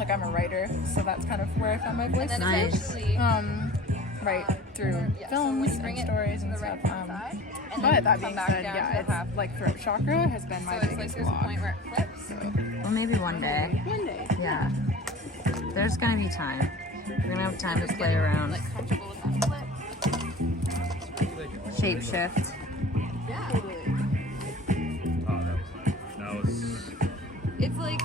Like I'm a writer, so that's kind of where I found my voice. Nice. Right through films and stories and stuff. But that being said, yeah, it's like throat chakra has been my biggest block. Well, maybe one day. One day. Yeah. There's gonna be time. We're gonna have time to play around. Shape shift. It's like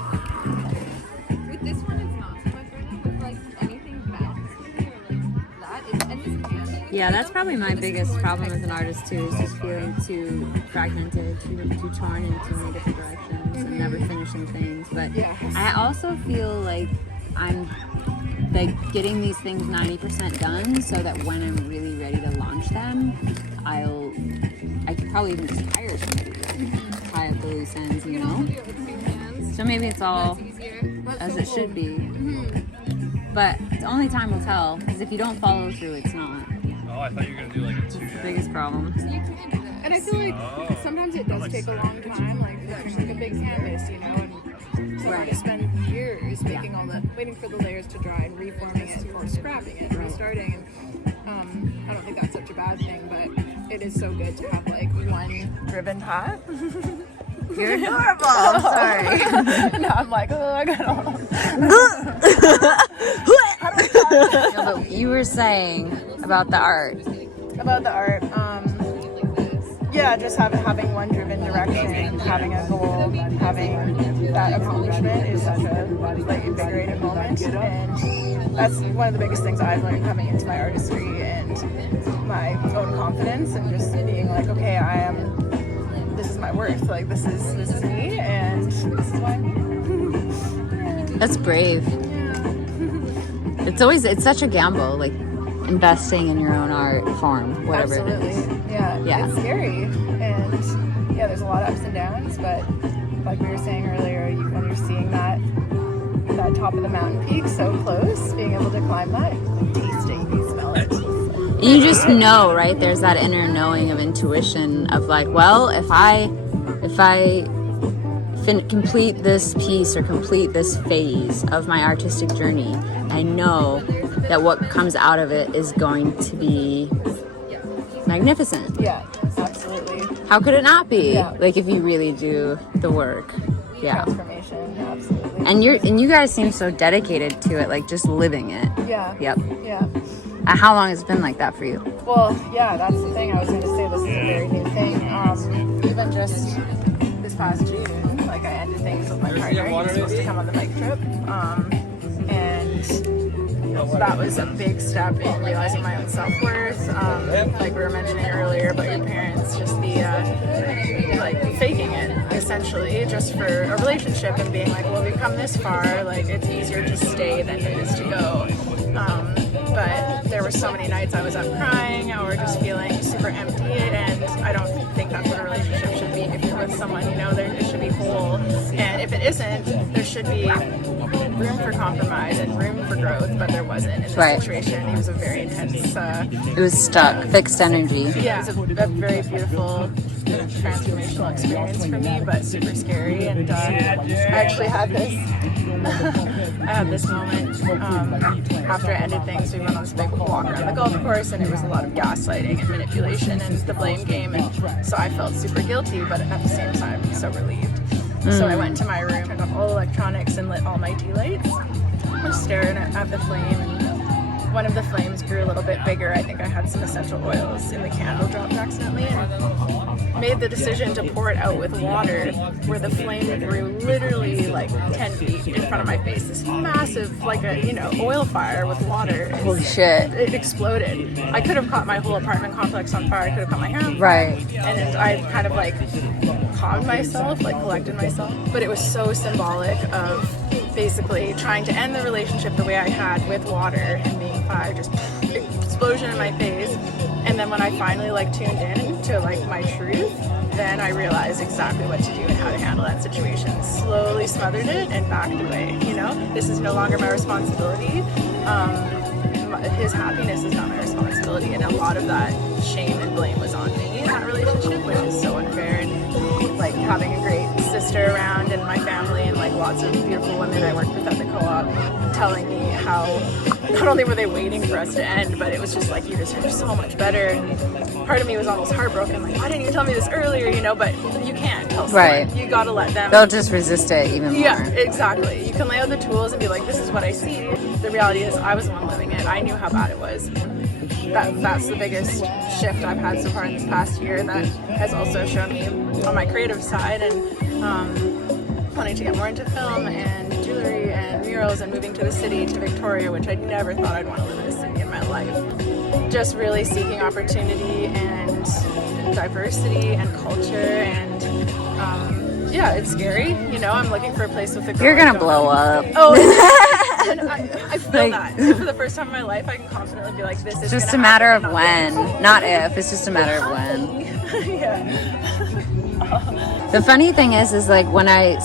with this one, it's not so much right now. With like anything bouncy or like that, and this can be. Yeah, that's probably my biggest problem as an artist too, is just feeling too fragmented, too torn in too many different directions and never finishing things. But I also feel like I'm like getting these things 90% done so that when I'm really ready to launch them, I could probably even just hire somebody to tie up the loose ends, you know? So maybe it's all as it should be. But only time will tell, because if you don't follow through, it's not. Oh, I thought you were going to do like a 2. It's the biggest problem. And I feel like sometimes it does take a long time, like it's like a big canvas, you know, and so I spend years making all the, waiting for the layers to dry and reforming it or scrapping it, restarting. And I don't think that's such a bad thing, but it is so good to have like one driven path. You're adorable. I'm sorry. No, I'm like, oh, I got No, but you were saying about the art. About the art, yeah, just having one driven direction, having a goal, having that accomplishment is such a like invigorating moment, and that's one of the biggest things I've learned coming into my artistry and my own confidence, and just being like, okay, this is my worth, like this is me, and this is why I'm here. That's brave. It's such a gamble, like investing in your own art form, whatever Absolutely. it is. Yeah, it's scary, and yeah, there's a lot of ups and downs, but like we were saying earlier, when you're seeing that top of the mountain peak so close, being able to climb that, taste it, you can smell it. You just know, right? There's that inner knowing of intuition of like, well, if I complete this piece or complete this phase of my artistic journey, I know that what comes out of it is going to be magnificent. Yeah, absolutely. How could it not be? Yeah. Like if you really do the work. Yeah. Transformation, absolutely. And you guys seem so dedicated to it, like just living it. Yeah. Yep. Yeah. How long has it been like that for you? Well, yeah, that's the thing. I was going to say this is a very new thing. Even just this past June, like I ended things with my partner. He was supposed to come on the bike trip, and that was a big step in realizing my own self-worth. Like we were mentioning earlier about your parents, just the like faking it essentially just for a relationship and being like, well, we've come this far, like it's easier to stay than it is to go. But there were so many nights I was up crying or just feeling super empty, and I don't think that's what a relationship should be. If you're with someone, you know, it should be whole, and if it isn't, there should be room for compromise and room for growth, but there wasn't in this situation. It was a very intense it was stuck, fixed energy. Yeah, it was a very beautiful transformational experience for me, but super scary. And I actually had this moment after I ended things. We went on this big walk around the golf course, and it was a lot of gaslighting and manipulation and the blame game, and so I felt super guilty, but at the same time so relieved. So I went to my room, turned off all electronics and lit all my tea lights. I was staring at the flame, and one of the flames grew a little bit bigger. I think I had some essential oils in the candle dropped accidentally, and made the decision to pour it out with water, where the flame grew literally like 10 feet in front of my face. This massive, like a, oil fire with water. Holy shit. It exploded. I could have caught my whole apartment complex on fire. I could have caught my hair on fire. Right. And I kind of like calmed myself, like collected myself. But it was so symbolic of basically trying to end the relationship the way I had with water and being fire, just explosion in my face. And then when I finally like tuned in to like my truth, then I realized exactly what to do and how to handle that situation. Slowly smothered it and backed away. This is no longer my responsibility. His happiness is not my responsibility, and a lot of that shame and blame was on me in that relationship, which is so unfair. And like having a great sister around and my family and like lots of beautiful women I worked with at the people up telling me how not only were they waiting for us to end, but it was just like, you deserve so much better. And part of me was almost heartbroken, like, why didn't you tell me this earlier, you know? But you can't tell someone. Right. You gotta let them. They'll just resist it even more. Yeah, exactly. You can lay out the tools and be like, this is what I see. The reality is I was the one living it. I knew how bad it was. That's the biggest shift I've had so far in this past year. That has also shown me on my creative side and wanting to get more into film and jewelry and murals and moving to the city, to Victoria, which I never thought I'd want to live in a city in my life. Just really seeking opportunity and diversity and culture and yeah, it's scary. You know, I'm looking for a place with a girl. You're gonna blow up. Oh, and I feel that. For the first time in my life, I can confidently be like, this is Just gonna a matter of happen, when, not if. It's just a matter of when. Yeah. The funny thing is like when I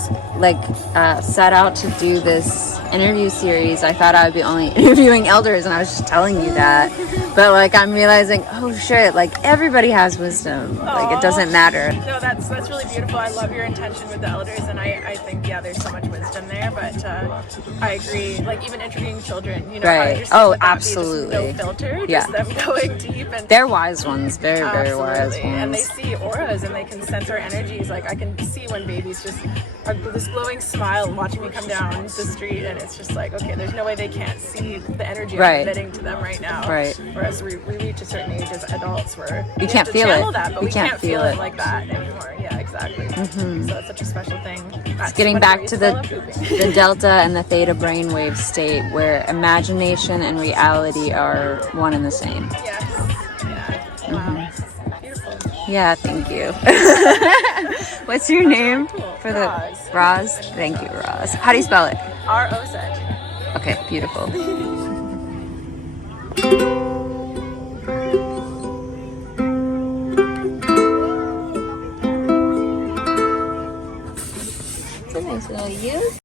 set out to do this interview series, I thought I would be only interviewing elders, and I was just telling you that. But like I'm realizing, oh shit, like everybody has wisdom. Like it doesn't matter. No, that's really beautiful. I love your intention with the elders, and I think there's so much wisdom there. But I agree. Like even interviewing children, you know, Right. how Oh, with that absolutely. Just no filter, Yeah. just them going deep and They're wise ones, very wise ones. And they see auras and they can sense our energies. Like I can see when babies just are this glowing smile watching me come down the street, and it's just like, okay, there's no way they can't see the energy I'm emitting to them right now. Right. Whereas we reach a certain age as adults where You can't feel it. that, but You we can't can't feel feel it it. like that anymore. Yeah, exactly. Mm-hmm. So it's such a special thing. That's Getting one back reason to I the love pooping. the delta and the theta brainwave state where imagination and reality are one and the same. Yes. Yeah. Wow. Beautiful. Yeah, thank you. What's your name for the Roz? Thank you, Roz. How do you spell it? R-O-Z. Okay, beautiful. It's a nice little youth.